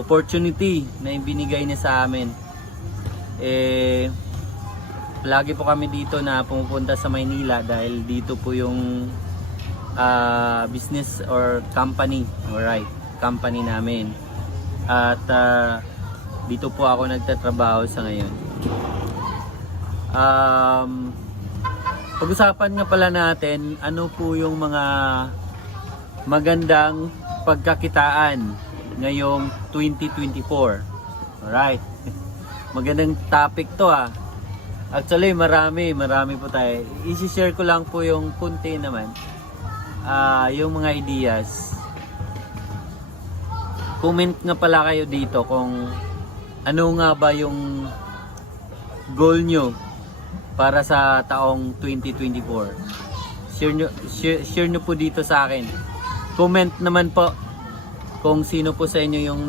opportunity na ibinigay niya sa amin. Lagi po kami dito na pumupunta sa Maynila dahil dito po yung business or company, alright, company namin. At dito po ako nagtatrabaho sa ngayon. Pag-usapan nga pala natin ano po yung mga magandang pagkakitaan ngayong 2024. Alright. Magandang topic to Actually marami po tayo. I-share ko lang po yung kunti naman. Yung mga ideas. Comment nga pala kayo dito kung ano nga ba yung goal nyo para sa taong 2024. Share nyo po dito sa akin. Comment naman po kung sino po sa inyo yung